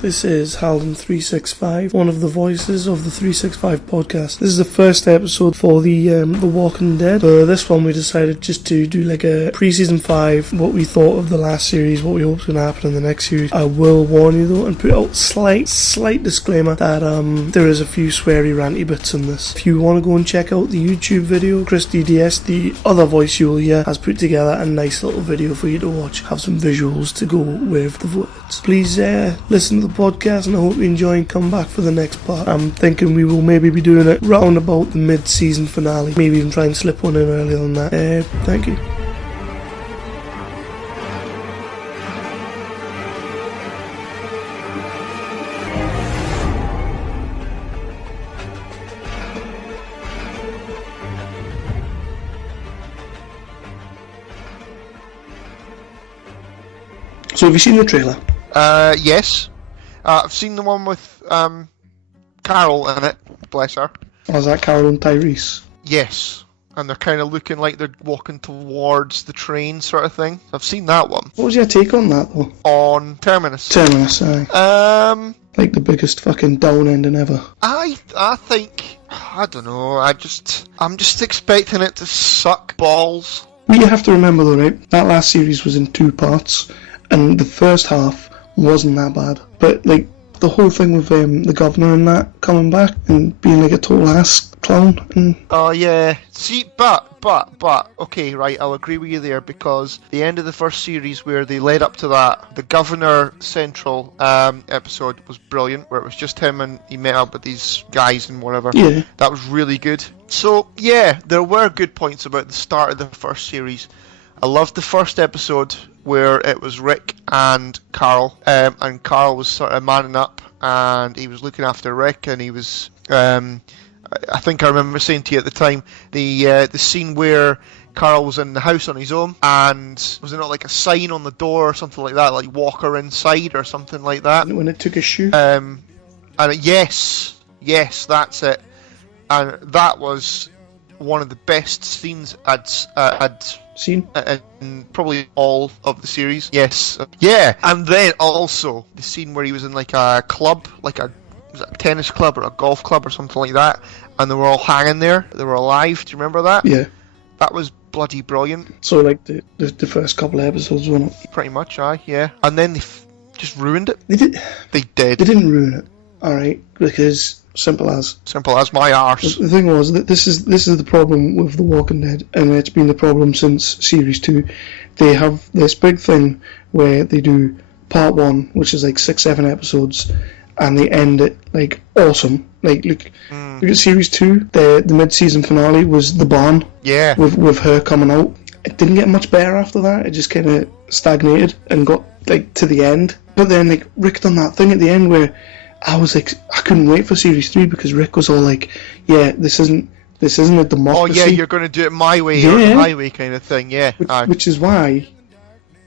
This is Halden365, one of the voices of the 365 podcast. This is the first episode for the Walking Dead. For this one we decided just to do like a pre-season 5, what we thought of the last series, what we hope is going to happen in the next series. I will warn you though, and put out slight disclaimer that there is a few sweary ranty bits in this. If you want to go and check out the YouTube video, Chris DDS, the other voice you will hear, has put together a nice little video for you to watch. Have some visuals to go with the words. Please listen to the podcast, and I hope you enjoy and come back for the next part. I'm thinking we will maybe be doing it round about the mid-season finale, maybe even try and slip one in earlier than that. Thank you. So have you seen the trailer? Yes. I've seen the one with Carol in it, bless her. Oh, is that Carol and Tyrese? Yes. And they're kind of looking like they're walking towards the train sort of thing. I've seen that one. What was your take on that though? On Terminus. Terminus, aye. Like the biggest fucking down ending ever. I think, I don't know, I'm just expecting it to suck balls. Well, you have to remember though, right? That last series was in 2 parts, and the first half wasn't that bad. But like the whole thing with the governor and that coming back and being like a total ass clown. And oh yeah. See, but okay, right, I'll agree with you there, because the end of the first series where they led up to that, the Governor Central episode was brilliant, where it was just him and he met up with these guys and whatever. Yeah. That was really good. So yeah, there were good points about the start of the first series. I loved the first episode where it was Rick and Carl, and Carl was sort of manning up and he was looking after Rick, and he was I think I remember saying to you at the time, the scene where Carl was in the house on his own, and was there not like a sign on the door or something like that, like Walker inside or something like that? When it took a shoe? Yes, that's it. And that was one of the best scenes I'd seen in probably all of the series. Yes. Yeah. And then also the scene where he was in like a club, was it a tennis club or a golf club or something like that, and they were all hanging there. They were alive. Do you remember that? Yeah. That was bloody brilliant. So like the first couple of episodes, wasn't it? Pretty much, aye, yeah. And then they just ruined it. They did. They did. They didn't ruin it. Alright, because simple as my arse. The thing was that this is the problem with The Walking Dead, and it's been the problem since series 2. They have this big thing where they do part 1, which is like 6-7 episodes, and they end it like awesome. Like look at series 2. The mid-season finale was the barn. Yeah. With her coming out. It didn't get much better after that. It just kind of stagnated and got like to the end. But then like Rick done that thing at the end where I was like, I couldn't wait for series 3, because Rick was all like, yeah, this isn't a democracy. Oh yeah, you're going to do it my way or the highway kind of thing, yeah. Which is why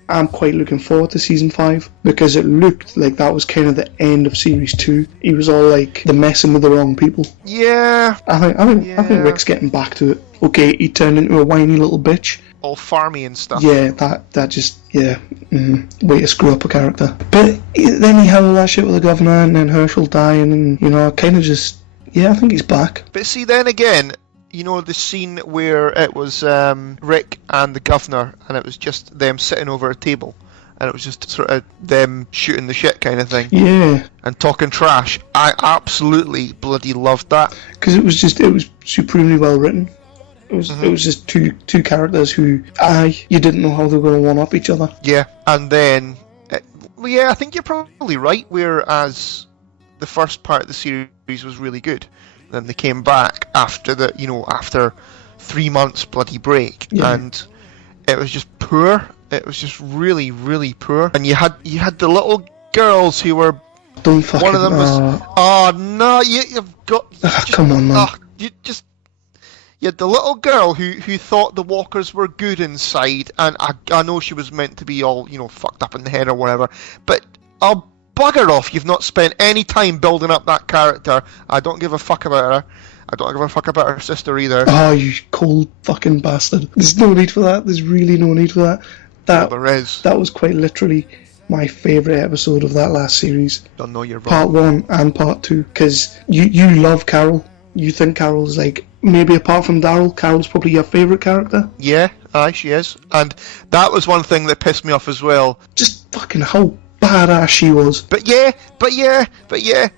I'm quite looking forward to season 5, because it looked like that was kind of the end of series 2. He was all like, the messing with the wrong people. Yeah. I think Rick's getting back to it. Okay, he turned into a whiny little bitch. All farmy and stuff. Yeah, that just, yeah, way to screw up a character. But then he had all that shit with the governor, and then Herschel dying, and, you know, kind of just, yeah, I think he's back. But see, then again, you know, the scene where it was Rick and the governor, and it was just them sitting over a table, and it was just sort of them shooting the shit kind of thing. Yeah. And talking trash. I absolutely bloody loved that. Because it was supremely well written. It was just two characters who, you didn't know how they were going to one-up each other. Yeah, and then, I think you're probably right, whereas the first part of the series was really good. Then they came back after 3 months bloody break, and it was just poor. It was just really, really poor. And you had the little girls who were, don't fucking, one of them was, oh no, you've got, come on, man. You had the little girl who thought the walkers were good inside, and I know she was meant to be all, fucked up in the head or whatever, but I'll bugger off, you've not spent any time building up that character. I don't give a fuck about her. I don't give a fuck about her sister either. Oh, you cold fucking bastard. There's no need for that. There's really no need for that. There is. That was quite literally my favourite episode of that last series. Don't know you're wrong. Part 1 and Part 2, because you love Carol. You think Carol's like, maybe apart from Daryl, Carol's probably your favourite character. Yeah, aye, she is. And that was one thing that pissed me off as well. Just fucking how badass she was. But yeah,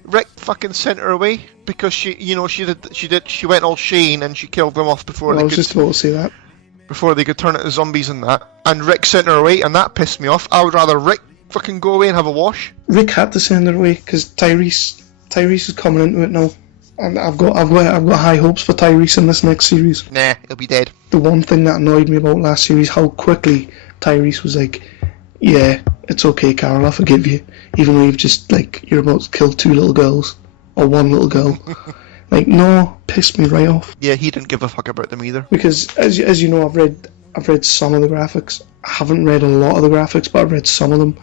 Rick fucking sent her away because she went all Shane and she killed them off before I was just about to say that. Before they could turn into zombies and that. And Rick sent her away, and that pissed me off. I would rather Rick fucking go away and have a wash. Rick had to send her away because Tyrese is coming into it now, and I've got high hopes for Tyrese in this next series. Nah, he'll be dead. The one thing that annoyed me about last series, how quickly Tyrese was like, "Yeah, it's okay, Carol, I forgive you," even though you've just you're about to kill 2 little girls or 1 little girl. No, pissed me right off. Yeah, he didn't give a fuck about them either. Because as you know, I've read some of the graphics. I haven't read a lot of the graphics, but I've read some of them.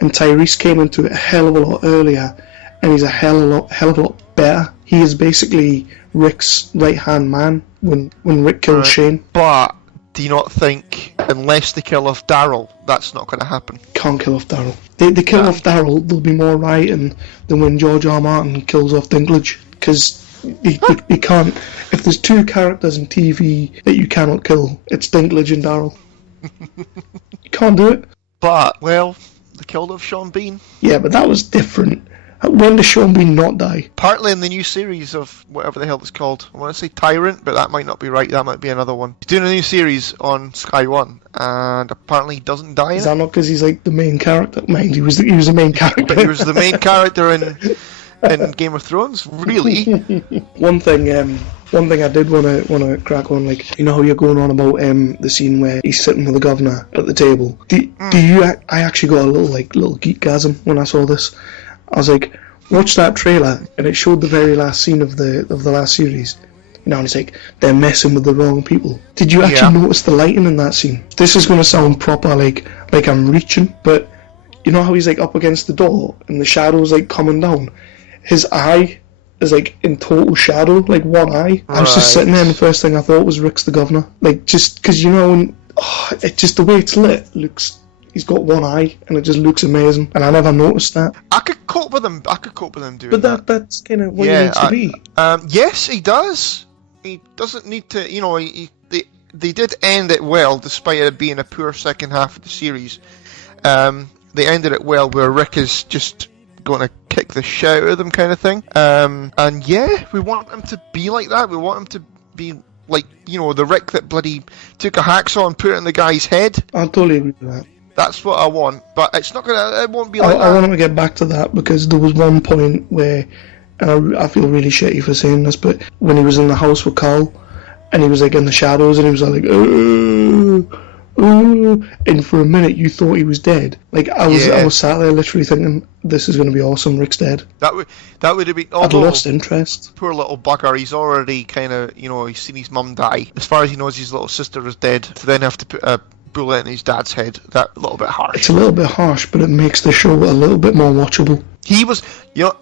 And Tyrese came into it a hell of a lot earlier, and he's a hell of a lot better. He is basically Rick's right-hand man when Rick killed Shane. But do you not think, unless they kill off Daryl, that's not going to happen? Can't kill off Daryl. They kill off Daryl, there'll be more rioting than when George R. Martin kills off Dinklage. Because you can't. If there's 2 characters in TV that you cannot kill, it's Dinklage and Daryl. You can't do it. But, well, they killed off Sean Bean. Yeah, but that was different. When does Sean Bean not die? Partly in the new series of whatever the hell it's called. I want to say Tyrant, but that might not be right. That might be another one. He's doing a new series on Sky One, and apparently he doesn't die in it. Is that not because he's the main character? Mind, he was the main character. But he was the main character in Game of Thrones, really. One thing I did want to crack on, you know how you're going on about the scene where he's sitting with the governor at the table. I actually got a little geekgasm when I saw this. I was like, watch that trailer, and it showed the very last scene of the last series. And it's they're messing with the wrong people. Did you actually notice the lighting in that scene? This is going to sound proper like I'm reaching, but you know how he's up against the door and the shadow's coming down? His eye is in total shadow, one eye. I was just sitting there, and the first thing I thought was Rick's the governor. Just because it's just the way it's lit looks. He's got 1 eye, and it just looks amazing. And I never noticed that. I could cope with him doing but that. That's kind of what he needs to be. Yes, he does. He doesn't need to. They did end it well, despite it being a poor second half of the series. They ended it well, where Rick is just going to kick the shit out of them, kind of thing. And yeah, we want him to be like that. We want him to be the Rick that bloody took a hacksaw and put it in the guy's head. I totally agree with that. That's what I want, but it's not gonna. It won't be like that. I want to get back to that because there was one point where, and I feel really shitty for saying this, but when he was in the house with Carl, and he was in the shadows, and he was and for a minute you thought he was dead. I was sat there literally thinking, this is going to be awesome. Rick's dead. That would have been. I'd lost interest. Poor little bugger. He's already kind of he's seen his mum die. As far as he knows, his little sister is dead. To then have to put a bullet in his dad's head, that a little bit harsh. It's a little bit harsh, but it makes the show a little bit more watchable. He was,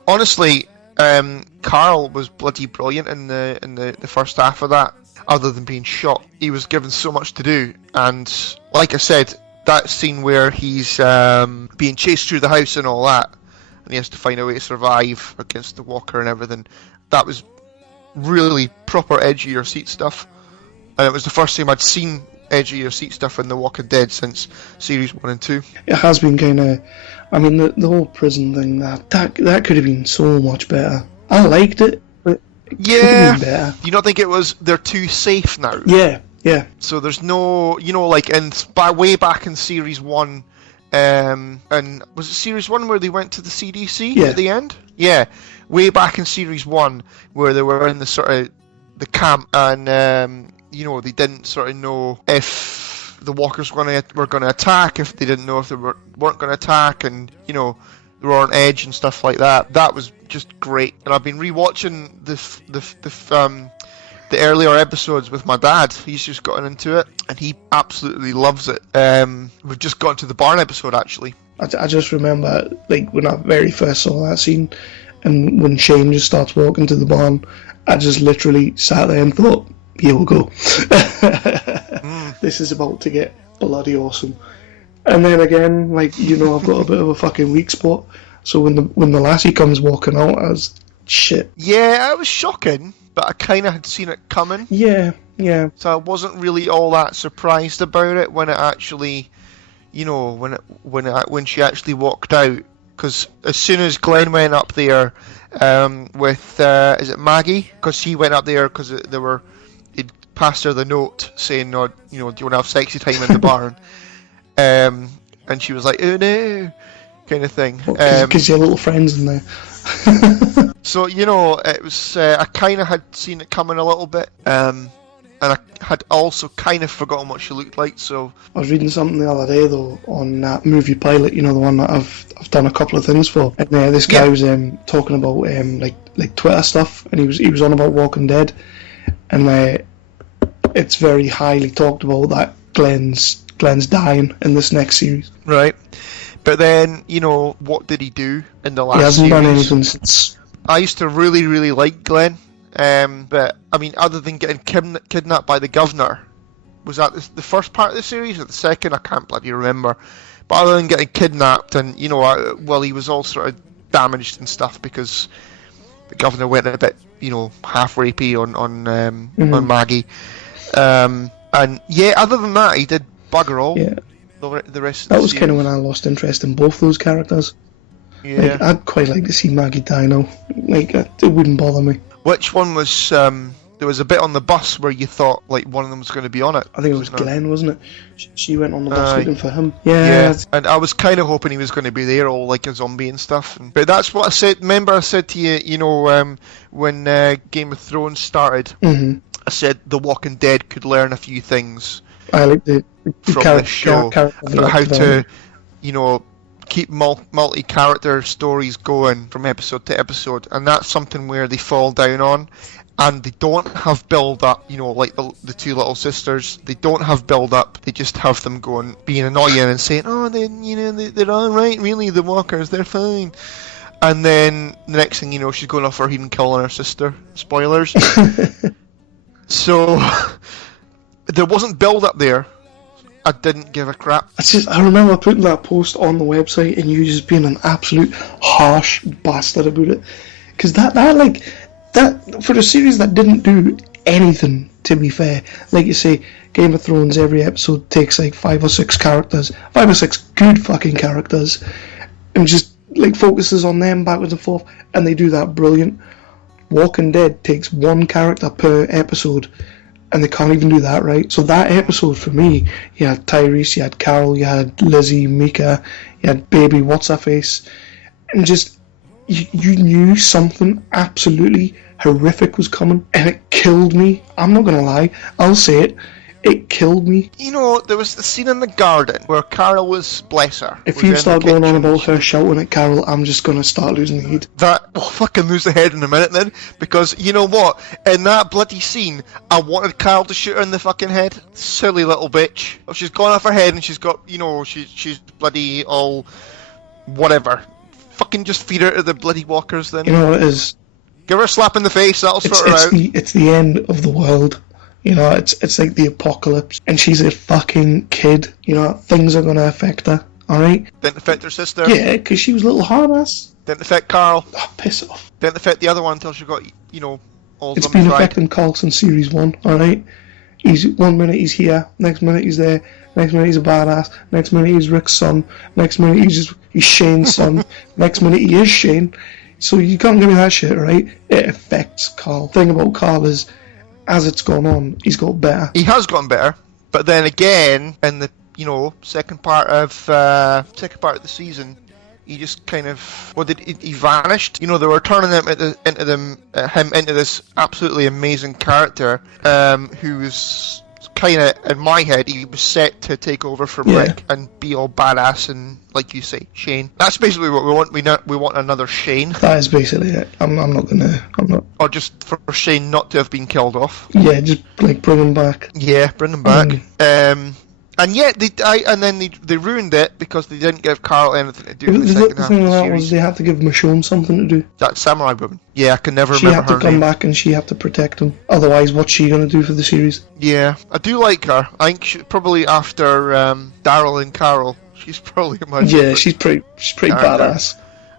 honestly, Carl was bloody brilliant in the first half of that. Other than being shot, he was given so much to do, and like I said, that scene where he's being chased through the house and all that, and he has to find a way to survive against the walker and everything. That was really proper edge of your seat stuff, and it was the first time I'd seen edge of your seat stuff in The Walking Dead since series 1 and 2. It has been kind of, the whole prison thing, that could have been so much better. I liked it, but it could have been better. Do you not think they're too safe now? Yeah. So there's no, way back in series 1, and was it series 1 where they went to the CDC at the end? Yeah, way back in series 1 where they were in the sort of the camp, and they didn't sort of know if the walkers were going to attack, if they didn't know if they weren't going to attack, and they were on edge and stuff like that. That was just great. And I've been rewatching the earlier episodes with my dad. He's just gotten into it, and he absolutely loves it. We've just gotten to the barn episode, actually. I just remember, when I very first saw that scene, and when Shane just starts walking to the barn, I just literally sat there and thought, here we go. This is about to get bloody awesome. And then again, like, you know, I've got a bit of a fucking weak spot. So when the lassie comes walking out, I was shit. Yeah, it was shocking, but I kind of had seen it coming. Yeah. So I wasn't really all that surprised about it when it actually, you know, when she actually walked out. Because as soon as Glenn went up there with is it Maggie? Because she went up there because he'd passed her the note saying, "No, you know, do you want to have sexy time in the barn?" And she was like, "Oh no," kind of thing. Because your little friends in there. So, you know, it was I kind of had seen it coming a little bit, and I had also kind of forgotten what she looked like. So I was reading something the other day though on that movie pilot, you know, the one that I've done a couple of things for, and this guy was talking about like Twitter stuff, and he was on about Walking Dead, and it's very highly talked about that Glenn's dying in this next series. Right, but then, you know, what did he do in the last series? He hasn't done anything since. I used to really, really like Glenn, but I mean, other than getting kidnapped by the governor, was that the first part of the series or the second? I can't bloody remember. But other than getting kidnapped, and you know, he was all sort of damaged and stuff because the governor went a bit, you know, half rapey on Maggie, and yeah, other than that, he did bugger all. Yeah. The rest. That was kind of when I lost interest in both those characters. Yeah. Like, I'd quite like to see Maggie die now. Like, it wouldn't bother me. Which one was? There was a bit on the bus where you thought like one of them was going to be on it. I think it was Glenn, wasn't it? She went on the bus looking for him. Yeah. And I was kind of hoping he was going to be there, all like a zombie and stuff. But that's what I said. Remember, I said to you, you know, when Game of Thrones started, I said The Walking Dead could learn a few things. I like the from this show, how to, you know, keep multi-character stories going from episode to episode, and that's something where they fall down on, and they don't have build-up, you know, like the two little sisters. They don't have build-up. They just have them going, being annoying and saying, "Oh, then you know they're all right, really. The walkers, they're fine." And then the next thing you know, she's going off for even killing her sister. Spoilers. So there wasn't build-up there. I didn't give a crap. I remember putting that post on the website and you just being an absolute harsh bastard about it. Because that for a series that didn't do anything, to be fair, like you say, Game of Thrones, every episode takes like 5 or 6 good fucking characters, and just like focuses on them backwards and forth, and they do that brilliant. Walking Dead takes 1 character per episode, and they can't even do that right. So that episode for me, you had Tyrese, you had Carol, you had Lizzie, Mika, you had Baby What's-Her-Face, and just, you knew something absolutely horrific was coming, and it killed me. I'm not going to lie, I'll say it. It killed me. You know, there was the scene in the garden where Carol was, bless her. If you start going on about her shouting at Carol, I'm just going to start losing the head. I'll fucking lose the head in a minute then, because you know what? In that bloody scene, I wanted Carol to shoot her in the fucking head. Silly little bitch. She's gone off her head and she's got, you know, she's bloody all whatever. Fucking just feed her to the bloody walkers then. You know what it is? Give her a slap in the face, that'll sort her out. It's the end of the world. You know, it's like the apocalypse, and she's a fucking kid. You know, things are going to affect her, alright? Didn't affect her sister? Yeah, because she was a little hard-ass. Didn't affect Carl? Oh, piss off. Didn't affect the other one until she got, you know, all It's been affecting Carl since Series 1, alright? One minute he's here, next minute he's there, next minute he's a badass, next minute he's Rick's son, next minute he's Shane's son, next minute he is Shane. So you can't give me that shit, right? It affects Carl. The thing about Carl is, as it's gone on, he's got better. He has gotten better, but then again, in the, you know, second part of the season, he just kind of, he vanished. You know, they were turning him into this absolutely amazing character, who was kind of, in my head, he was set to take over from Rick and be all badass and, like you say, Shane. That's basically what we want. We want another Shane. That is basically it. I'm not. Or just for Shane not to have been killed off. Yeah, just like bring him back. Yeah, bring him back. And yet they ruined it because they didn't give Carl anything to do in the second half of the series. Was they had to give Michonne something to do. That samurai woman. Yeah, I can never remember her name. She had to come back and she had to protect him. Otherwise, what's she going to do for the series? Yeah, I do like her. I think she, probably after Daryl and Carol, She's probably my Yeah, favourite she's pretty character. badass.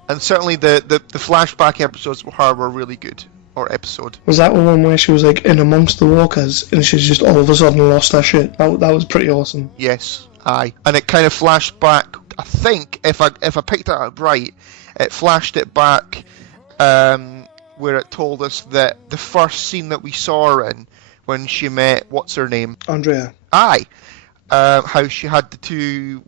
And certainly the flashback episodes with her were really good. Or episode. Was that the one where she was like in amongst the walkers and she's just all of a sudden lost her shit? That was pretty awesome. Yes, aye. And it kind of flashed back, I think, if I picked that up right, it flashed it back where it told us that the first scene that we saw her in, when she met, what's her name? Andrea. Aye. How she had the two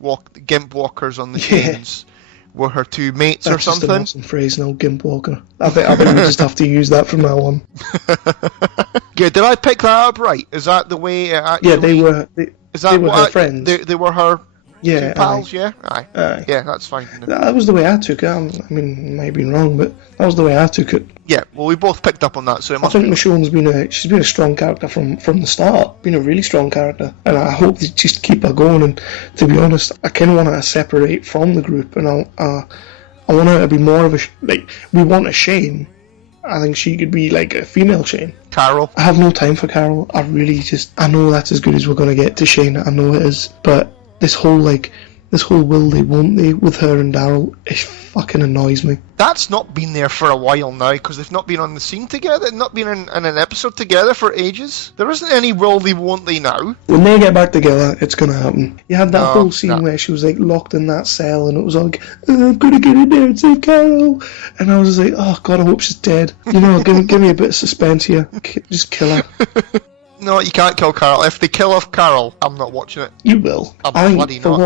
Gimp walkers on the chains. Were her two mates or something? That's just an awesome phrase now, Gimp Walker. I think we just have to use that from now on. Yeah, did I pick that up right? Is that the way it actually... Yeah, they were her friends. They were her two pals, aye. Yeah? Aye. Yeah, that's fine. That was the way I took it. I mean, it might have been wrong, but that was the way I took it. Yeah, well, we both picked up on that, so it I must think be... Michonne's been a strong character from the start. Been a really strong character, and I hope they just keep her going. And to be honest, I kind of want her to separate from the group, and I want her to be more of a we want a Shane. I think she could be like a female Shane. Carol. I have no time for Carol. I know that's as good as we're going to get to Shane. I know it is, but this whole will they won't they with her and Daryl, it fucking annoys me. That's not been there for a while now, because they've not been on the scene together, not been in an episode together for ages. There isn't any will they won't they now. When they get back together, it's gonna happen. You had that whole scene where she was like locked in that cell, and it was like, I've got to get in there and save Carol. And I was like, oh god, I hope she's dead. You know, give me a bit of suspense here. Just kill her. No, you can't kill Carol. If they kill off Carol, I'm not watching it. You will. I'm bloody think for not.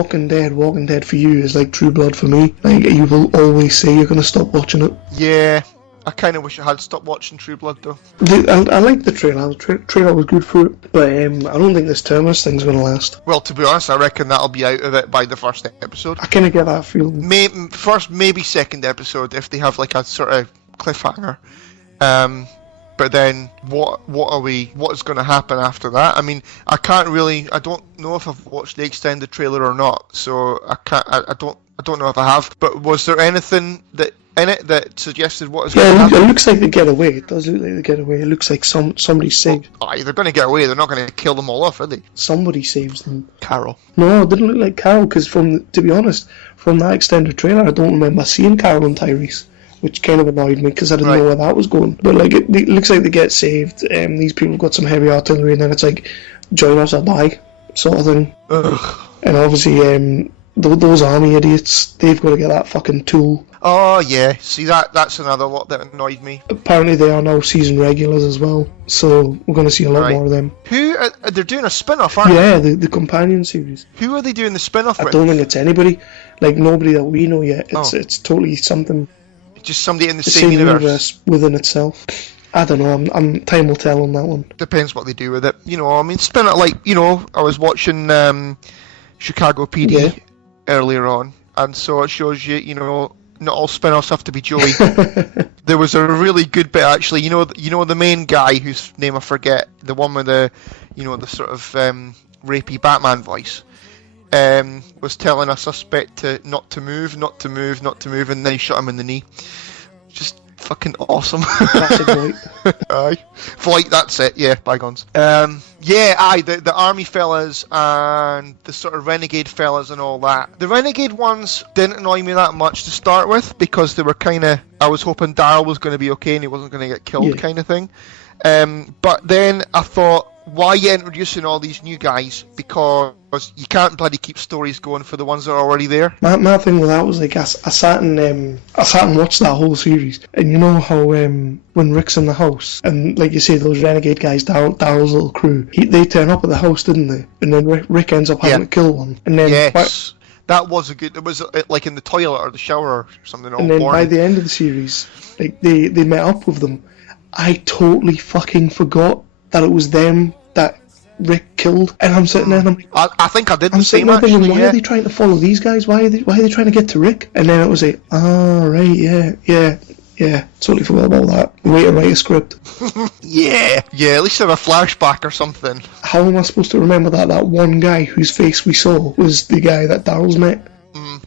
Walking Dead for you is like True Blood for me. Like, you will always say you're going to stop watching it. Yeah, I kind of wish I had stopped watching True Blood though. I like the trailer. The trailer was good for it, but I don't think this Terminus thing's going to last. Well, to be honest, I reckon that'll be out of it by the first episode. I kind of get that feeling. First, maybe second episode if they have like a sort of cliffhanger. But then, what is going to happen after that? I mean, I don't know if I've watched the extended trailer or not, so I don't know if I have. But was there anything in it that suggested what is going to happen? It looks like they get away. It does look like they get away. It looks like somebody saved. Well, they're going to get away. They're not going to kill them all off, are they? Somebody saves them. Carol. No, it didn't look like Carol, because to be honest, from that extended trailer, I don't remember seeing Carol and Tyrese, which kind of annoyed me because I didn't know where that was going. But like, it looks like they get saved. These people have got some heavy artillery, and then it's like, join us or die, sort of thing. Ugh. And obviously, those army idiots, they've got to get that fucking tool. Oh yeah, see that's another lot that annoyed me. Apparently, they are now season regulars as well, so we're going to see a lot more of them. They're doing a spin-off, aren't they? Yeah, the companion series. Who are they doing the spin-off with? I don't think it's anybody, like nobody that we know yet. It's totally something. Just somebody in the same universe within itself. I don't know. Time will tell on that one. Depends what they do with it. You know, I mean, spin it like, you know, I was watching Chicago PD earlier on, and so it shows you, you know, not all spin-offs have to be Joey. There was a really good bit actually. You know the main guy whose name I forget, the one with the, you know, the sort of rapey Batman voice. Was telling a suspect to not to move, and then he shot him in the knee. Just fucking awesome. Classic Voight. Aye. Voight, that's it, yeah, bygones. The army fellas and the sort of renegade fellas and all that. The renegade ones didn't annoy me that much to start with, because they were kind of, I was hoping Daryl was going to be okay and he wasn't going to get killed kind of thing. But then I thought, why are you introducing all these new guys? Because you can't bloody keep stories going for the ones that are already there. My thing with that was like I sat and watched that whole series, and you know how when Rick's in the house and like you say those renegade guys, Daryl's little crew, they turn up at the house, didn't they? And then Rick ends up having to kill one, and then that was it was like in the toilet or the shower or something. And then by the end of the series, like they met up with them. I totally fucking forgot that it was them that Rick killed, and I'm sitting there and I'm like, I think I did I'm the same actually. Thinking, why are they trying to follow these guys? Why are they trying to get to Rick? And then it was like, right, yeah, totally forgot about that. Way to write a script. yeah, at least have a flashback or something. How am I supposed to remember that one guy whose face we saw was the guy that Daryl's met?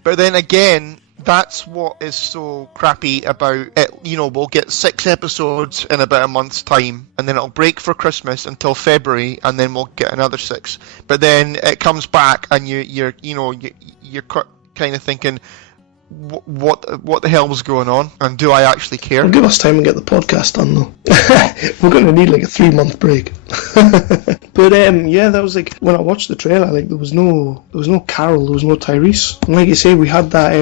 But then again, That's what is so crappy about it. You know, we'll get 6 episodes in about a month's time, and then it'll break for Christmas until February, and then we'll get another 6. But then it comes back, and you're kind of thinking, what the hell was going on, and do I actually care? Well, give us time and get the podcast done, though. We're going to need like a 3-month break. But yeah, that was like when I watched the trailer. Like there was no Carol, there was no Tyrese. And like you say, we had that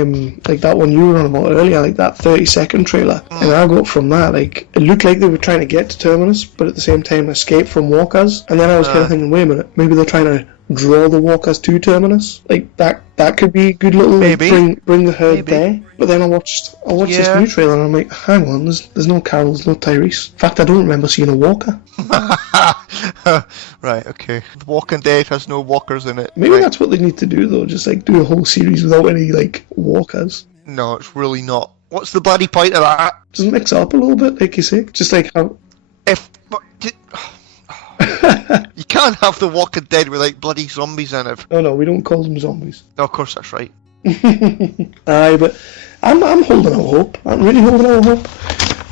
like that one you were on about earlier, like that 30-second trailer. And I got from that, like it looked like they were trying to get to Terminus, but at the same time escape from Walkers. And then I was kind of thinking, wait a minute, maybe they're trying to draw the Walkers to Terminus. Like that could be a good little bring the herd there. But then I watched this new trailer and I'm like, hang on, there's no Carol, there's no Tyrese. In fact, I don't remember seeing a Walker. Right, okay. The Walking Dead has no walkers in it. Maybe that's what they need to do though, just like do a whole series without any like walkers. No, it's really not. What's the bloody point of that? Just mix it up a little bit, like you say. Just like how you can't have the Walking Dead with like bloody zombies in it. No, we don't call them zombies. No, of course that's right. Aye, but I'm holding out hope. I'm really holding out hope.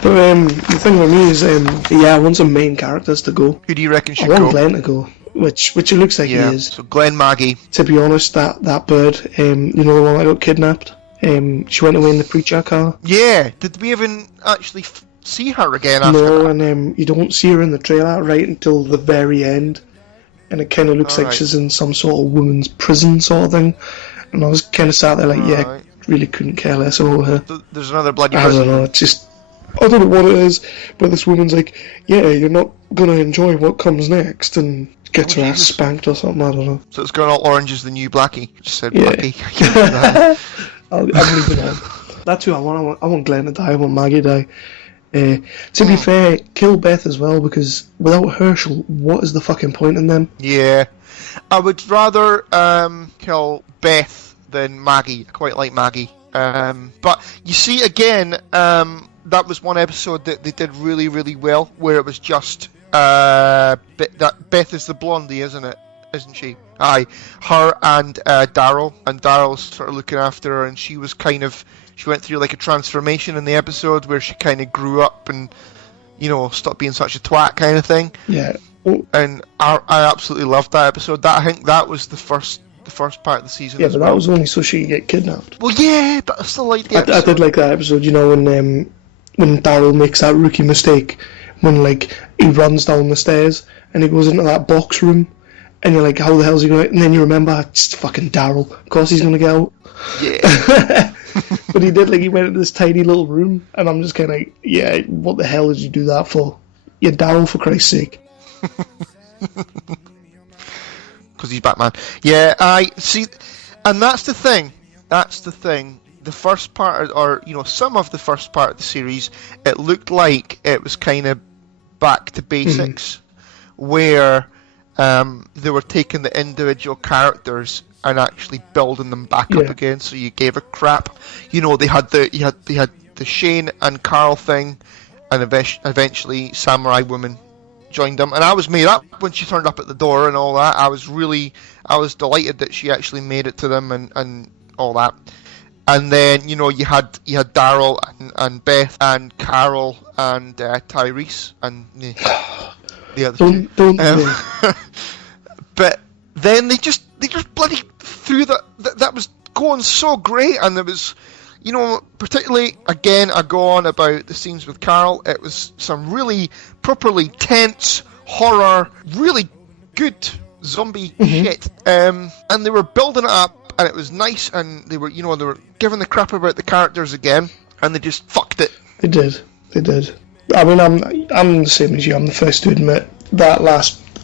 But the thing with me is, I want some main characters to go. Who do you reckon should go? I go? want Glenn to go, which it looks like he is. So Glenn Maggie. To be honest, that bird, you know the one that got kidnapped. She went away in the preacher car. Yeah. Did we even actually see her again after No, that? and you don't see her in the trailer right until the very end, and it kind of looks like she's in some sort of women's prison sort of thing. And I was kind of sat there like, really couldn't care less about her. There's another bloody I prison. don't know, it's just, I don't know what it is, but this woman's like, yeah, you're not gonna enjoy what comes next, and gets her ass spanked or something, I don't know. So it's going all Orange is the New Blackie. Just said Yeah. Blackie. I'm moving on. That's who I want. I want Glenn to die, I want Maggie to die. To be fair, kill Beth as well, because without Herschel, what is the fucking point in them? Yeah. I would rather kill Beth than Maggie. I quite like Maggie. But you see, again, that was one episode that they did really, really well, where it was just that Beth is the blondie, isn't she? Aye, her and Daryl, and Daryl's sort of looking after her, and she went through like a transformation in the episode where she kind of grew up and, you know, stopped being such a twat kind of thing. Yeah. And I absolutely loved that episode. I think that was the first part of the season. Yeah, but that was only so she could get kidnapped. Well, yeah, but I still liked the episode. I did like that episode, you know, when Daryl makes that rookie mistake, when like he runs down the stairs and he goes into that box room, and you're like, how the hell's he going? And then you remember, it's fucking Daryl. Of course he's gonna get out. Yeah. But he did, like, he went into this tiny little room, and I'm just kind of like, yeah, what the hell did you do that for? You're Daryl, for Christ's sake. Because he's Batman. Yeah, I see, and that's the thing. The first part, or you know, some of the first part of the series, it looked like it was kind of back to basics, where they were taking the individual characters and actually building them back up again. So you gave a crap. You know, they had the Shane and Carl thing, and eventually Samurai Woman joined them, and I was made up when she turned up at the door and all that. I was delighted that she actually made it to them and all that. And then, you know, you had Daryl and Beth and Carol and Tyrese and the other two. But then they just bloody threw that was going so great, and there was, you know, particularly, again, I go on about the scenes with Carl. It was some really properly tense horror, really good zombie shit, and they were building it up, and it was nice, and they were giving the crap about the characters again, and they just fucked it. They did. I mean, I'm the same as you. I'm the first to admit that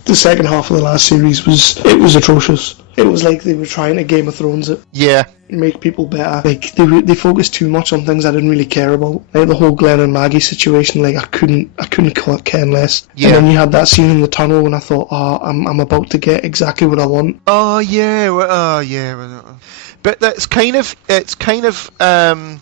the second half of the last series was atrocious. It was like they were trying to Game of Thrones it. Yeah. Make people better. Like, they focused too much on things I didn't really care about. Like the whole Glenn and Maggie situation, like I couldn't care less. Yeah. And then you had that scene in the tunnel when I thought, I'm about to get exactly what I want. Oh yeah, but it's kind of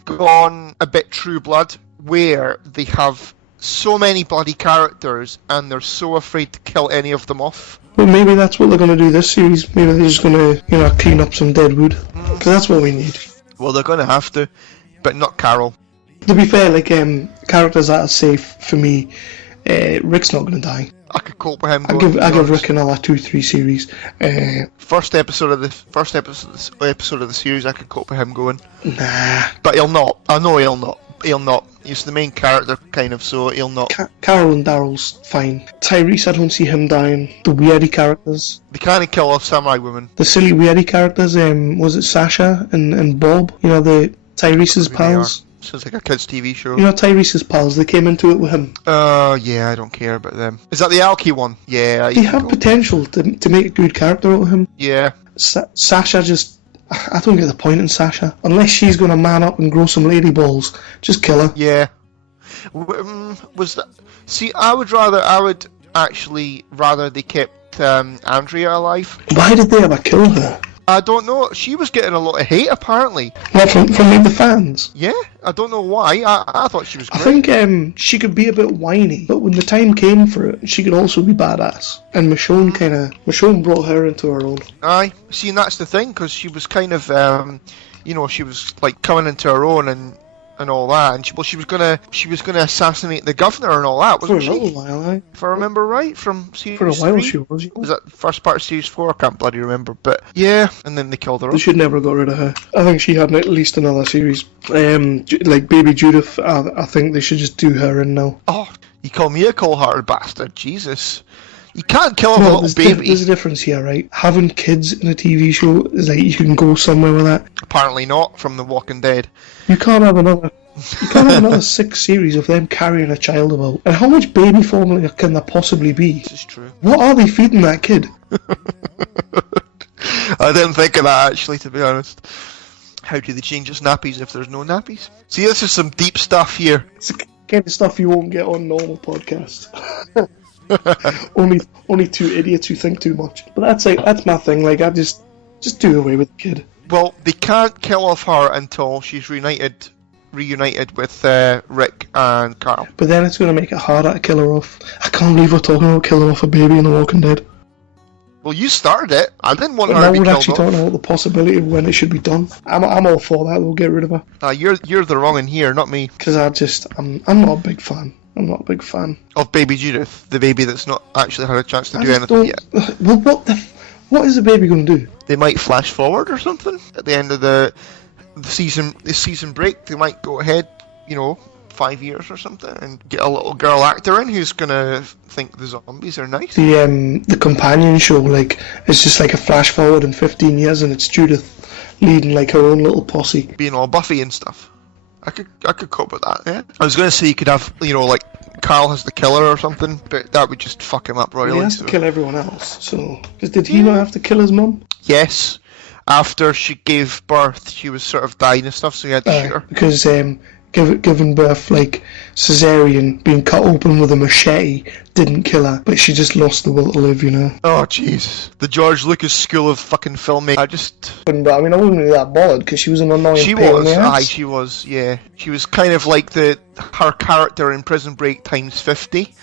gone a bit True Blood, where they have so many bloody characters and they're so afraid to kill any of them off. Well, maybe that's what they're going to do this series. Maybe they're just going to, clean up some dead wood. Because that's what we need. Well, they're going to have to, but not Carol. To be fair, like, characters that are safe for me, Rick's not going to die. I could cope with him. I give Rick another 2-3 series. First episode of the series, I could cope with him going. Nah. But he'll not. I know he'll not. He'll not. He's the main character, kind of, so he'll not. Carol and Daryl's fine. Tyrese, I don't see him dying. The weirdy characters. They can't kill off Samurai Woman. The silly weirdy characters, was it Sasha and Bob? You know, the Tyrese's pals? Sounds like a kids' TV show. You know, Tyrese's pals, they came into it with him. Yeah, I don't care about them. Is that the Alki one? Yeah. They have potential to make a good character out of him. Yeah. Sasha just... I don't get the point in Sasha. Unless she's going to man up and grow some lady balls, just kill her. Yeah. Was that... See, I would actually rather they kept Andrea alive. Why did they ever kill her? I don't know. She was getting a lot of hate, apparently. What, from like, the fans? Yeah, I don't know why. I thought she was great. I think she could be a bit whiny, but when the time came for it, she could also be badass. And Michonne brought her into her own. Aye. See, and that's the thing, because she was kind of, she was, like, coming into her own and all that, and she was gonna assassinate the governor and all that, wasn't she? For a little while, aye. If I remember right, from series 3. For a while she was. Was that the first part of series 4? I can't bloody remember, but yeah, and then they killed her They off. should never got rid of her. I think she had at least another series. Like Baby Judith, I think they should just do her in now. Oh, you call me a cold-hearted bastard, Jesus. You can't kill off a little baby. There's a difference here, right? Having kids in a TV show is like you can go somewhere with that. Apparently not, from The Walking Dead. You can't have another 6 series of them carrying a child about. And how much baby formula can there possibly be? This is true. What are they feeding that kid? I didn't think of that, actually, to be honest. How do they change its nappies if there's no nappies? See, this is some deep stuff here. It's the kind of stuff you won't get on normal podcasts. only two idiots who think too much. But that's my thing. Like, I just do away with the kid. Well, they can't kill off her until she's reunited with Rick and Carl. But then it's going to make it harder to kill her off. I can't believe we're talking about killing off a baby in The Walking Dead. Well, you started it. I didn't want But her now to be we're killed actually off. talking about the possibility of when it should be done. I'm all for that. We'll get rid of her. You're the wrong in here, not me. Because I'm not a big fan. I'm not a big fan. Of Baby Judith, the baby that's not actually had a chance to do anything yet. Well, what is the baby going to do? They might flash forward or something at the end of the season break. They might go ahead, 5 years or something, and get a little girl actor in who's gonna think the zombies are nice. The companion show, like, it's just like a flash forward in 15 years, and it's Judith leading like her own little posse, being all Buffy and stuff. I could cope with that. Yeah. I was gonna say you could have, like Carl has the killer or something, but that would just fuck him up royally. He has to kill everyone else. So, did he not have to kill his mum? Yes. After she gave birth, she was sort of dying and stuff, so he had to shoot her. Because giving birth, like, cesarean, being cut open with a machete, didn't kill her, but she just lost the will to live, Oh, jeez. The George Lucas School of fucking filmmaking. I wouldn't be that bothered, because she was an annoying She pain in was, the ass. she was, yeah. She was kind of like her character in Prison Break times 50,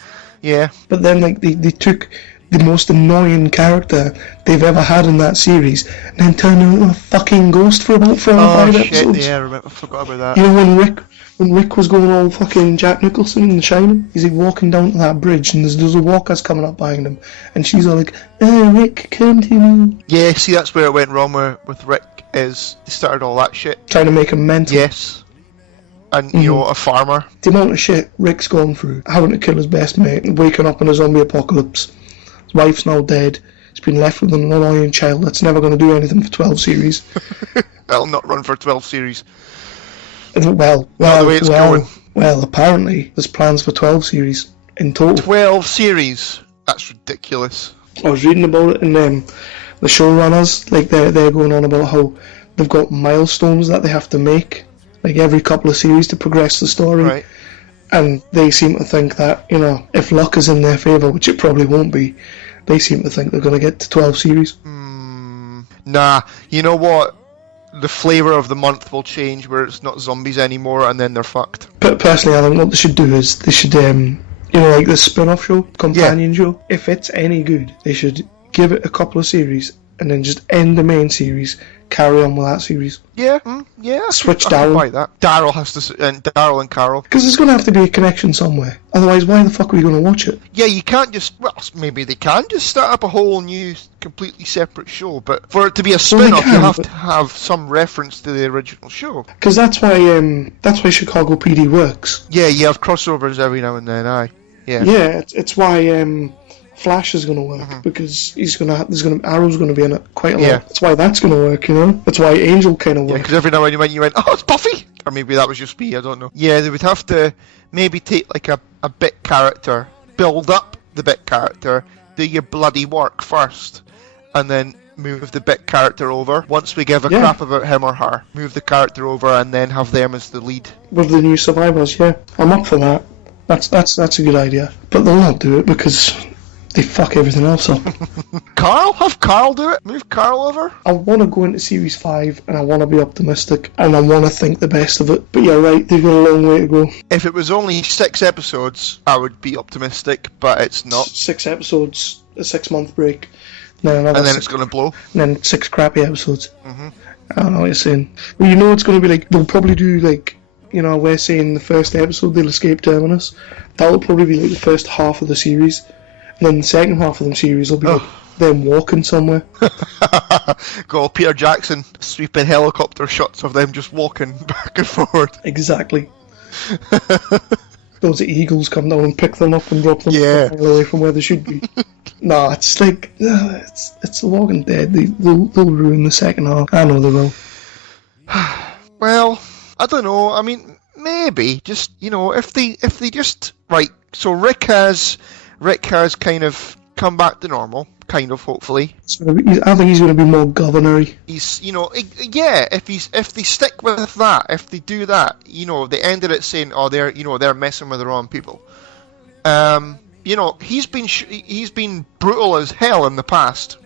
yeah. But then, like, they took the most annoying character they've ever had in that series, and then turned her into a fucking ghost for about 4 or 5 episodes. Yeah, I forgot about that. You know, when Rick was going all fucking Jack Nicholson in The Shining, he's like walking down to that bridge, and there's a walkers coming up behind him, and she's all like, "Oh, Rick, come to me." Yeah, see, that's where it went wrong with Rick, is he started all that shit. Trying to make him mental. Yes. And, a farmer. The amount of shit Rick's gone through, having to kill his best mate, and waking up in a zombie apocalypse. His wife's now dead. He's been left with an annoying child that's never going to do anything for 12 series. That'll not run for 12 series. Well, apparently there's plans for 12 series in total. 12 series? That's ridiculous. I was reading about it, and the showrunners, like, they're going on about how they've got milestones that they have to make, like every couple of series to progress the story. Right. And they seem to think that, if luck is in their favour, which it probably won't be, they seem to think they're going to get to 12 series. Nah, you know what? The flavour of the month will change where it's not zombies anymore, and then they're fucked. But personally, I think what they should do is they should, like the spin-off show, companion show, if it's any good, they should give it a couple of series and then just end the main series, carry on with that series. Yeah, yeah. Switch I can Daryl. buy that. Daryl has to, and Daryl and Carol. Because there's going to have to be a connection somewhere. Otherwise, why the fuck are we going to watch it? Yeah, you can't just. Well, maybe they can just start up a whole new, completely separate show. But for it to be a spin-off, you have to have some reference to the original show. Because that's why Chicago PD works. Yeah, you have crossovers every now and then. Aye. Yeah. Yeah, it's why Flash is going to work, because Arrow's going to be in it quite a lot. Yeah. That's why that's going to work, you know. That's why Angel kind of Yeah, works. because every now and then you went, oh, it's Buffy, or maybe that was just me. I don't know. Yeah, they would have to maybe take like a bit character, build up the bit character, do your bloody work first, and then move the bit character over. Once we give a crap about him or her, move the character over, and then have them as the lead. With the new survivors, yeah, I'm up for that. That's a good idea, but they'll not do it because they fuck everything else up. Carl? Have Carl do it? Move Carl over? I want to go into Series 5 and I want to be optimistic and I want to think the best of it. But you're right, they've got a long way to go. If it was only 6 episodes, I would be optimistic, but it's not. 6 episodes, a 6-month break, then another and then it's going to blow. And then 6 crappy episodes. I don't know what you're saying. Well, you know it's going to be like, they'll probably do like, you know, we're saying the first episode they'll escape Terminus. That'll probably be like the first half of the series. And then the second half of the series will be like them walking somewhere. Go Peter Jackson sweeping helicopter shots of them just walking back and forward. Exactly. Those eagles come down and pick them up and drop them away from where they should be. Nah, it's like it's The Walking Dead. They'll ruin the second half. I know they will. Well, I don't know. I mean, maybe just, you know, if they just right. So Rick has kind of come back to normal, kind of, hopefully. I think he's going to be more governor-y. He's, you know, yeah. If they stick with that, if they do that, you know, they ended it saying, oh, they're messing with the wrong people. You know, he's been brutal as hell in the past.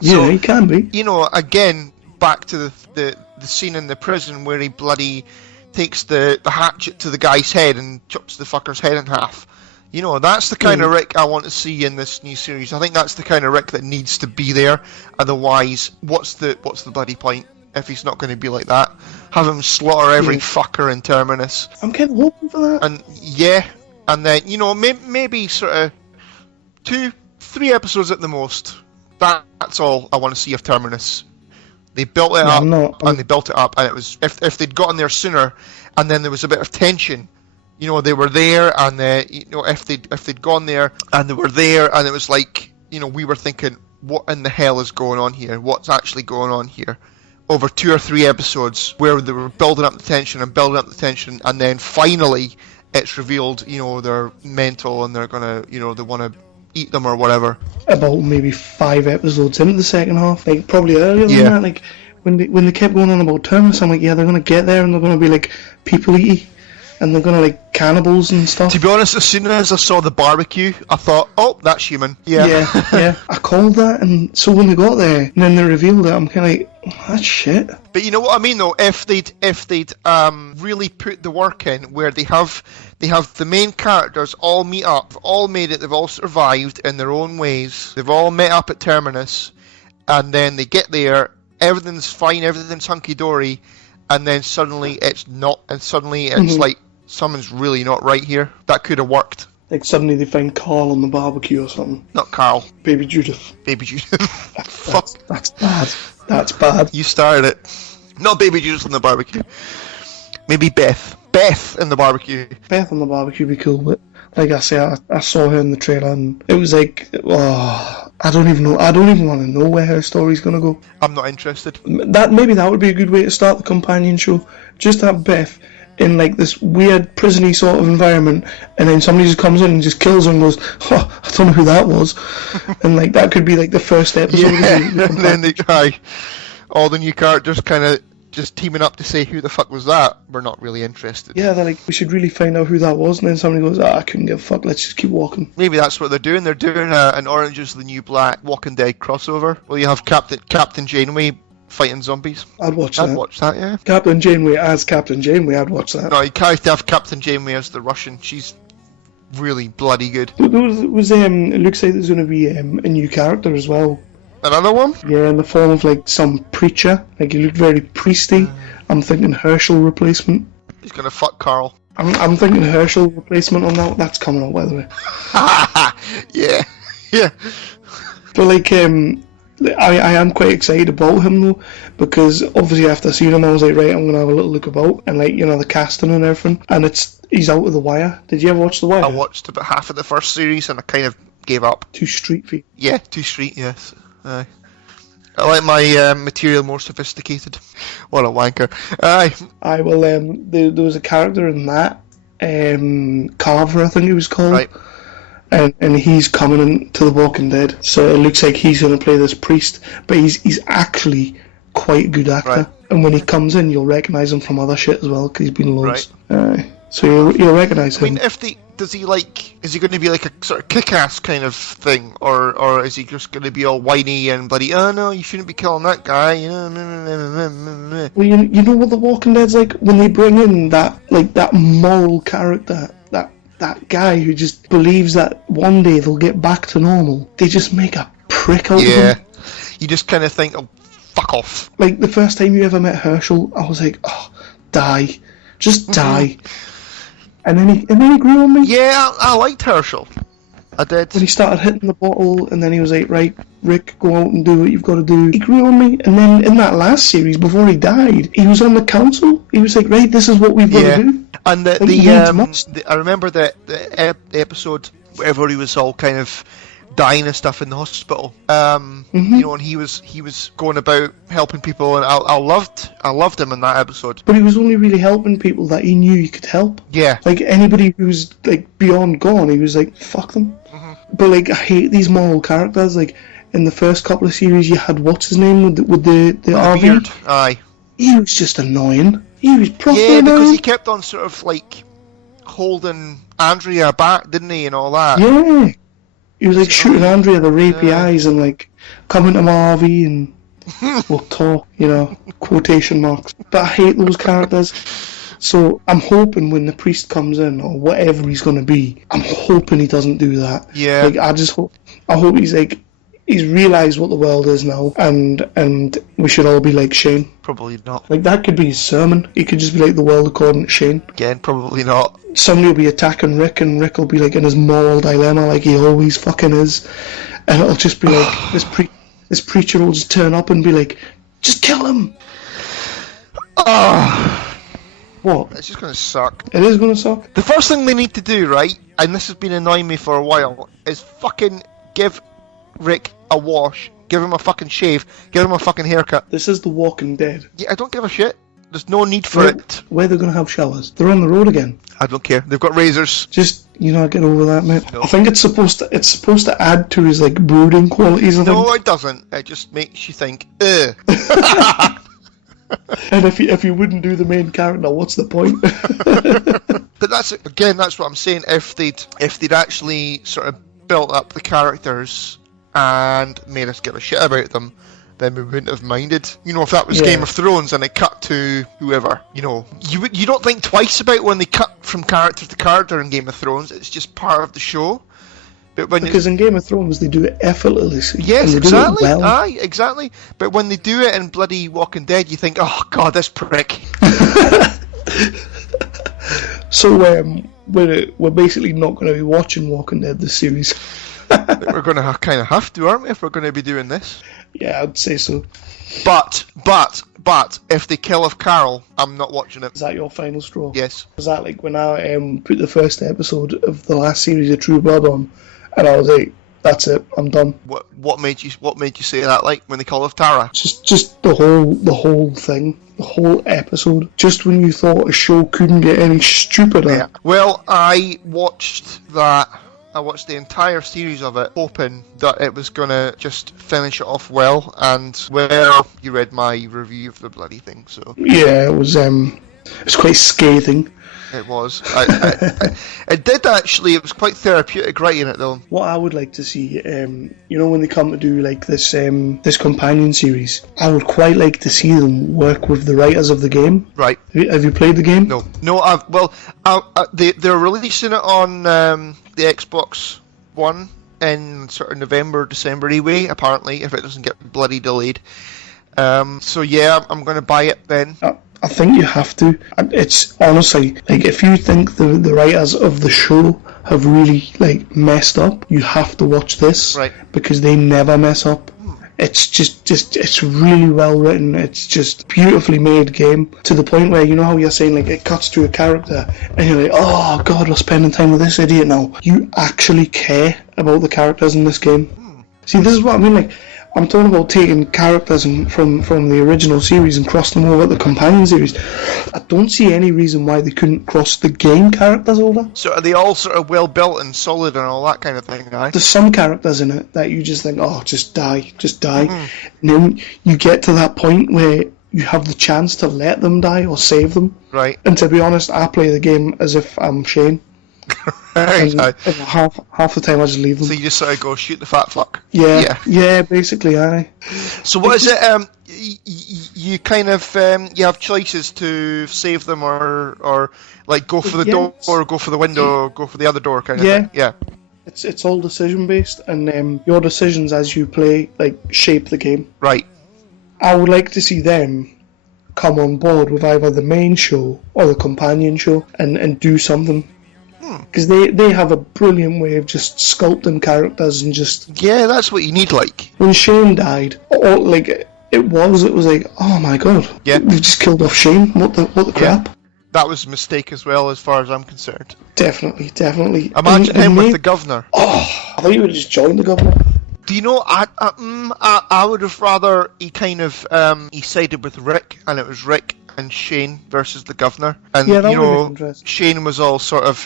Yeah, so, he can be. You know, again, back to the scene in the prison where he bloody takes the hatchet to the guy's head and chops the fucker's head in half. You know, that's the kind of Rick I want to see in this new series. I think that's the kind of Rick that needs to be there. Otherwise, what's the bloody point if he's not going to be like that? Have him slaughter every fucker in Terminus. I'm kind of hoping for that. And and then, you know, maybe sort of 2-3 episodes at the most. That's all I want to see of Terminus. They built it up, and they built it up, and it was if they'd gotten there sooner, and then there was a bit of tension. You know, they were there, and you know, if they'd gone there, and they were there, and it was like, you know, we were thinking, what in the hell is going on here? What's actually going on here? Over 2 or 3 episodes where they were building up the tension, and then finally it's revealed, you know, they're mental and they're gonna, you know, they want to eat them or whatever. About maybe 5 episodes into the second half, like probably earlier than that. Like when they kept going on about Terminus, I'm like, yeah, they're gonna get there and they're gonna be like people eaty. And they're gonna like cannibals and stuff. To be honest, as soon as I saw the barbecue, I thought, oh, that's human. Yeah. I called that, and so when they got there, and then they revealed it, I'm kind of like, oh, that's shit. But you know what I mean, though? If they'd really put the work in, where they have the main characters all meet up, all made it, they've all survived in their own ways, they've all met up at Terminus, and then they get there, everything's fine, everything's hunky dory, and then suddenly it's not, and suddenly it's like, something's really not right here. That could have worked. Like suddenly they find Carl on the barbecue or something. Not Carl. Baby Judith. Fuck. That's bad. That's bad. You started it. Not Baby Judith on the barbecue. Maybe Beth. Beth in the barbecue. Beth on the barbecue would be cool, but like I say, I saw her in the trailer and it was like, oh, I don't even know. I don't even want to know where her story's going to go. I'm not interested. Maybe that would be a good way to start the companion show. Just have Beth in like this weird prison-y sort of environment, and then somebody just comes in and just kills her and goes, oh, I don't know who that was. And like that could be like the first episode. And then all the new characters kind of just teaming up to say who the fuck was that. We're not really interested. Yeah, they're like, we should really find out who that was, and then somebody goes, I couldn't give a fuck, let's just keep walking. Maybe that's what they're doing. They're doing an Orange is the New Black Walking Dead crossover. Well, you have Captain Janeway fighting zombies. I'd watch that, yeah. Captain Janeway as Captain Janeway, I'd watch that. No, you can't have Captain Janeway as the Russian. She's really bloody good. It looks like there's going to be a new character as well Another one? Yeah, in the form of like some preacher. Like he looked very priesty. I'm thinking Herschel replacement. He's gonna fuck Carl. I'm thinking Herschel replacement on that. That's coming up, by the way. Yeah. Yeah. But like, I am quite excited about him though, because obviously after seeing him, I was like, right, I'm gonna have a little look about, and like, you know, the casting and everything, and he's out of The Wire. Did you ever watch The Wire? I watched about half of the first series and I kind of gave up. Too street for you. Yeah, too street. Yes. Aye. I like my material more sophisticated. What a wanker. Aye. Well, there was a character in that, Carver, I think he was called. Right. And he's coming into The Walking Dead, so it looks like he's going to play this priest, but he's actually quite a good actor. Right. And when he comes in, you'll recognise him from other shit as well, because he's been loads. Right. So you'll recognise him. I mean, is he going to be like a sort of kick-ass kind of thing, or is he just going to be all whiny and bloody, oh no, you shouldn't be killing that guy, you know? Well, you know what The Walking Dead's like? When they bring in that moral character, that guy who just believes that one day they'll get back to normal, they just make a prick out of him. Yeah, you just kind of think, oh, fuck off. Like, the first time you ever met Herschel, I was like, oh, die. Just die. And then he grew on me. Yeah, I liked Herschel. I did. When he started hitting the bottle, and then he was like, right, Rick, go out and do what you've got to do. He grew on me, and then in that last series, before he died, he was on the council. He was like, right, this is what we've got to do. And I remember the episode where he was all kind of dying and stuff in the hospital. You know, and he was going about helping people, and I loved him in that episode. But he was only really helping people that he knew he could help. Yeah. Like anybody who was like beyond gone, he was like, fuck them. But like, I hate these moral characters. Like in the first couple of series, you had what's his name with the RV. Beard. Aye. He was just annoying. He was proper annoying. Because he annoying. kept on sort of like holding Andrea back, didn't he, and all that. Yeah. He was like shooting Andrea the rapey eyes and like, come into my RV and we'll talk, you know, quotation marks. But I hate those characters. So I'm hoping when the priest comes in, or whatever he's going to be, I'm hoping he doesn't do that. Yeah. Like, I hope he's like, he's realised what the world is now, and we should all be like Shane. Probably not. Like, that could be his sermon. He could just be like, the world according to Shane. Again, probably not. Somebody will be attacking Rick, and Rick will be like in his moral dilemma, like he always fucking is, and it'll just be like, this preacher will just turn up and be like, just kill him! What? It's just going to suck. It is going to suck. The first thing they need to do, right, and this has been annoying me for a while, is fucking give Rick a wash, give him a fucking shave, give him a fucking haircut. This is The Walking Dead. Yeah, I don't give a shit. There's no need for it. Where they're going to have showers? They're on the road again. I don't care. They've got razors. Just, you know, get over that, mate. No. I think it's supposed to add to his, like, brooding qualities, I think. No, it doesn't. It just makes you think, ugh. And if you wouldn't do the main character, what's the point? But that's what I'm saying. If they'd actually sort of built up the characters and made us give a shit about them, then we wouldn't have minded. You know, if that was Game of Thrones and it cut to whoever, you know, you don't think twice about when they cut from character to character in Game of Thrones. It's just part of the show. But because in Game of Thrones they do it effortlessly. Yes, and they exactly. Do it well. Aye, exactly. But when they do it in bloody Walking Dead, you think, oh god, this prick. So we're basically not going to be watching Walking Dead this series. We're going to kind of have to, aren't we, if we're going to be doing this? Yeah, I'd say so. But if they kill off Carol, I'm not watching it. Is that your final straw? Yes. Was that like when I put the first episode of the last series of True Blood on, and I was like, that's it, I'm done. What made you say that, like when they call off Tara? Just the whole thing, the whole episode. Just when you thought a show couldn't get any stupider. Yeah. Well, I watched the entire series of it, hoping that it was going to just finish it off well, and, well, you read my review of the bloody thing, so... Yeah, it was quite scathing. It was. It did actually, it was quite therapeutic writing it, though. What I would like to see, you know, when they come to do, like, this companion series, I would quite like to see them work with the writers of the game. Right. Have you played the game? No, they're releasing it on the Xbox One in sort of November, December anyway, apparently, if it doesn't get bloody delayed. So yeah, I'm going to buy it then. I think you have to. It's honestly, like, if you think the writers of the show have really, like, messed up, you have to watch this. Right. Because they never mess up. It's just it's really well written. It's just beautifully made game, to the point where, you know how you're saying, like, it cuts to a character and you're like, oh god, we're spending time with this idiot now. You actually care about the characters in this game. See, this is what I mean, like, I'm talking about taking characters from the original series and crossing them over to the companion series. I don't see any reason why they couldn't cross the game characters over. So are they all sort of well built and solid and all that kind of thing, right? There's some characters in it that you just think, oh, just die. And then you get to that point where you have the chance to let them die or save them. Right. And to be honest, I play the game as if I'm Shane. And half the time I just leave them. So you just sort of go, shoot the fat fuck. Yeah, basically, aye. So what is it? You kind of you have choices to save them or like go for the door or go for the window or go for the other door kind of thing. Yeah. It's all decision based, and your decisions as you play, like, shape the game. Right. I would like to see them come on board with either the main show or the companion show and do something. Because they have a brilliant way of just sculpting characters and just... Yeah, that's what you need, like. When Shane died, it was like, oh my god, they've just killed off Shane, what the crap? That was a mistake as well, as far as I'm concerned. Definitely. Imagine him with the governor. Oh, I thought you would have just joined the governor. Do you know, I would have rather he kind of, he sided with Rick, and it was Rick and Shane versus the governor. And, that you know, would be interesting. Shane was all sort of,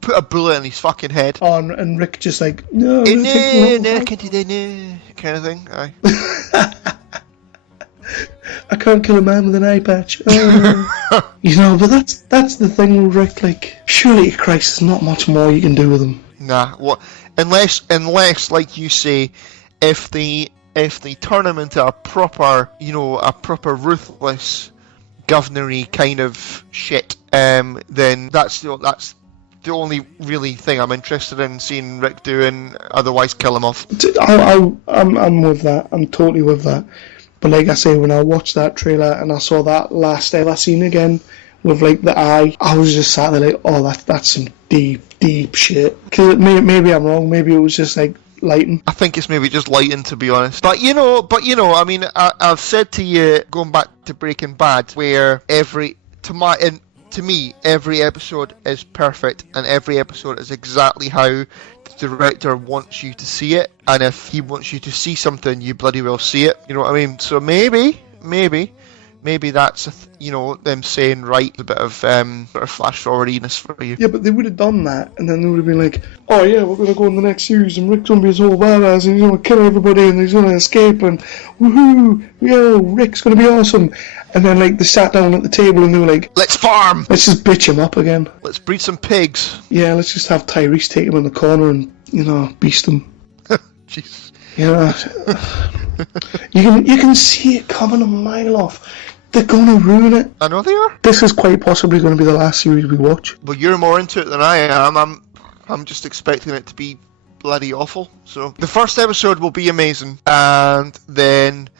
put a bullet in his fucking head. Oh, and Rick just like, no, no, can't do that, no, kind of thing, aye. I can't kill a man with an eye patch. Oh. You know, but that's the thing with Rick, like, surely, Christ, there's not much more you can do with him. Nah, what? Unless, like you say, if they turn him into a proper ruthless, governor-y kind of shit, then that's the only really thing I'm interested in seeing Rick do, and otherwise kill him off. I'm with that. I'm totally with that. But like I say, when I watched that trailer and I saw that last ever scene again with, like, the eye, I was just sat there like, oh, that's some deep shit. Because maybe I'm wrong. Maybe it was just like lighting. I think it's maybe just lighting, to be honest. But you know, I mean, I've said to you, going back to Breaking Bad, where to me, every episode is perfect, and every episode is exactly how the director wants you to see it. And if he wants you to see something, you bloody well see it. You know what I mean? So maybe that's them saying, right, a bit of sort of flash forwardiness for you. Yeah, but they would have done that, and then they would have been like, oh yeah, we're going to go in the next series, and Rick's going to be his whole badass, and he's going to kill everybody, and he's going to escape, and woohoo, yo, Rick's going to be awesome. And then, like, they sat down at the table and they were like, let's farm! Let's just bitch him up again. Let's breed some pigs. Yeah, let's just have Tyrese take him in the corner and, beast him. Jeez. Yeah. You can see it coming a mile off. They're going to ruin it. I know they are. This is quite possibly going to be the last series we watch. Well, you're more into it than I am. I'm just expecting it to be bloody awful. So the first episode will be amazing, and then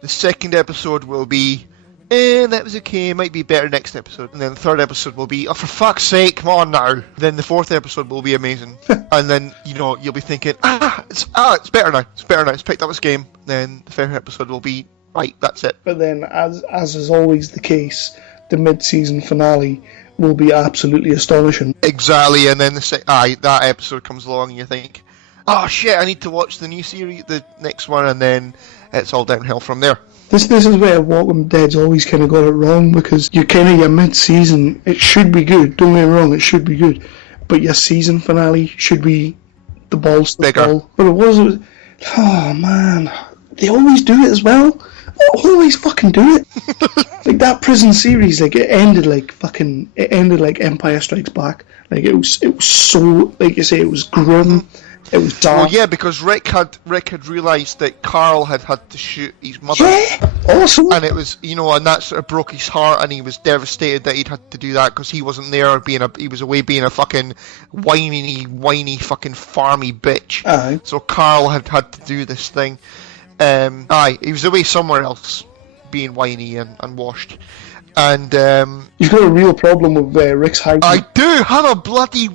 the second episode will be, that was okay, might be better next episode. And then the third episode will be, oh, for fuck's sake, come on now. Then the fourth episode will be amazing. And then, you'll be thinking, it's better now. It's picked up its game. Then the fifth episode will be, right, that's it. But then, as is always the case, the mid-season finale will be absolutely astonishing. Exactly, and then that episode comes along and you think, oh shit, I need to watch the new series, the next one, and then it's all downhill from there. This is where Walking Dead's always kind of got it wrong, because you're kind of your mid-season, it should be good, don't get me wrong, it should be good, but your season finale should be the balls to the ball. But it was, oh man, they always do it as well. They always fucking do it. Like that prison series, like it ended like Empire Strikes Back. Like it was so, like you say, it was grim. It was dark. Well, yeah, because Rick had realised that Carl had to shoot his mother. Yeah, awesome. And it was, and that sort of broke his heart, and he was devastated that he'd had to do that because he wasn't there, he was away being a fucking whiny fucking farmy bitch. Aye. So Carl had to do this thing. He was away somewhere else, being whiny and washed. And you've got a real problem with Rick's hygiene. I do have a bloody.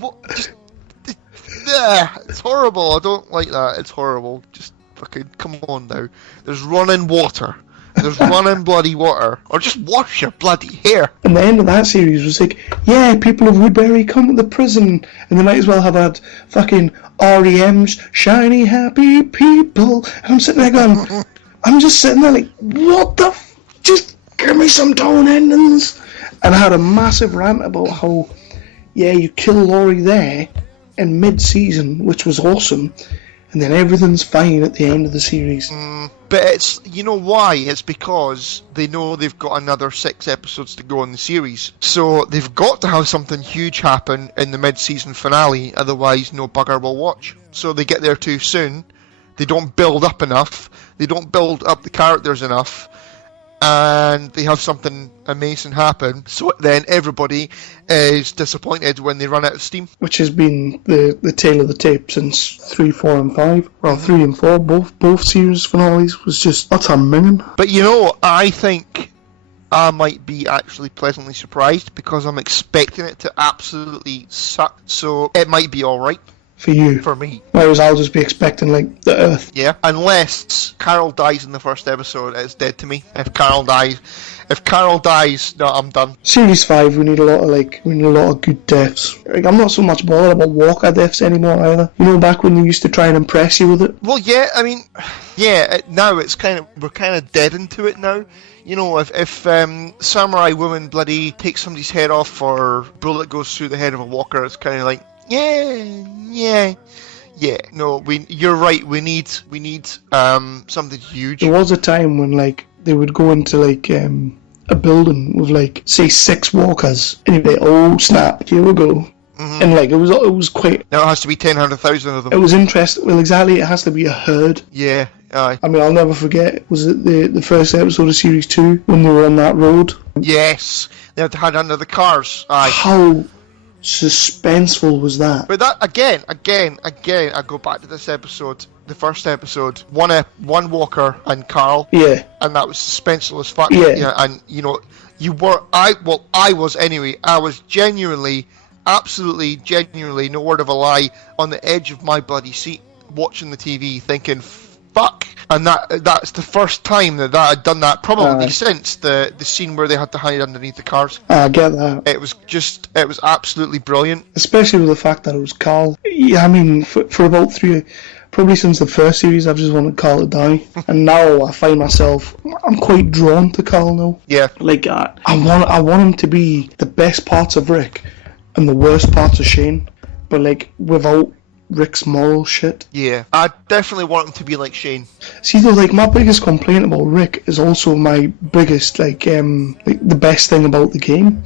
It's horrible. I don't like that. It's horrible. Just fucking come on now. There's running water. There's running bloody water. Or just wash your bloody hair. And the end of that series was like, yeah, people of Woodbury come to the prison, and they might as well have had fucking REM's Shiny Happy People. And I'm sitting there going, I'm just sitting there like, what the just give me some tone endings. And I had a massive rant about how, yeah, you kill Laurie there in mid-season, which was awesome, and then everything's fine at the end of the series. But it's, you know why? It's because they know they've got another 6 episodes to go in the series. So they've got to have something huge happen in the mid-season finale, otherwise no bugger will watch. So they get there too soon, they don't build up enough, they don't build up the characters enough, and they have something amazing happen, so then everybody is disappointed when they run out of steam. Which has been the tail of the tape since 3, 4 and 5. Well, 3 and 4, both series finales was just utter minging. But I think I might be actually pleasantly surprised because I'm expecting it to absolutely suck, so it might be alright. For you. For me. Whereas I'll just be expecting, like, the Earth. Yeah. Unless Carol dies in the first episode, it's dead to me. If Carol dies, no, I'm done. Series 5, we need a lot of good deaths. Like, I'm not so much bothered about Walker deaths anymore either. Back when they used to try and impress you with it. Well, yeah, I mean, yeah, now it's we're kind of dead into it now. If Samurai Woman bloody takes somebody's head off or bullet goes through the head of a walker, it's kind of like, yeah. No, you're right. We need something huge. There was a time when like they would go into like a building with like say 6 walkers, and you'd be like, oh snap, here we go. Mm-hmm. And like it was quite. Now it has to be 10,000 of them. It was interesting. Well, exactly. It has to be a herd. Yeah. Aye. I mean, I'll never forget. Was it the first episode of series 2 when they were on that road? Yes, they had to hide under the cars. Aye. How suspenseful was that? But that again, I go back to this episode, the first episode, one Walker and Carl. Yeah. And that was suspenseful as fuck. Yeah. And I was anyway. I was absolutely genuinely, no word of a lie, on the edge of my bloody seat watching the TV, thinking, fuck. And that's the first time that had done that, probably since the scene where they had to hide underneath the cars. I get that. It was absolutely brilliant. Especially with the fact that it was Carl. Yeah, I mean, for about 3, probably since the first series, I've just wanted Carl to die. And now I find myself, I'm quite drawn to Carl now. Yeah. Like, I want him to be the best parts of Rick and the worst parts of Shane, but like, without Rick's moral shit. Yeah, I definitely want him to be like Shane. See, though, like, my biggest complaint about Rick is also my biggest, like the best thing about the game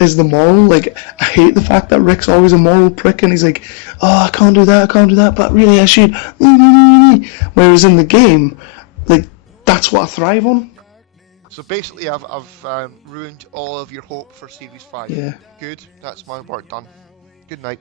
is the moral. Like, I hate the fact that Rick's always a moral prick and he's like, oh, I can't do that, but really I should. Whereas in the game, like, that's what I thrive on. So basically, I've ruined all of your hope for Series 5. Yeah. Good, that's my work done. Good night.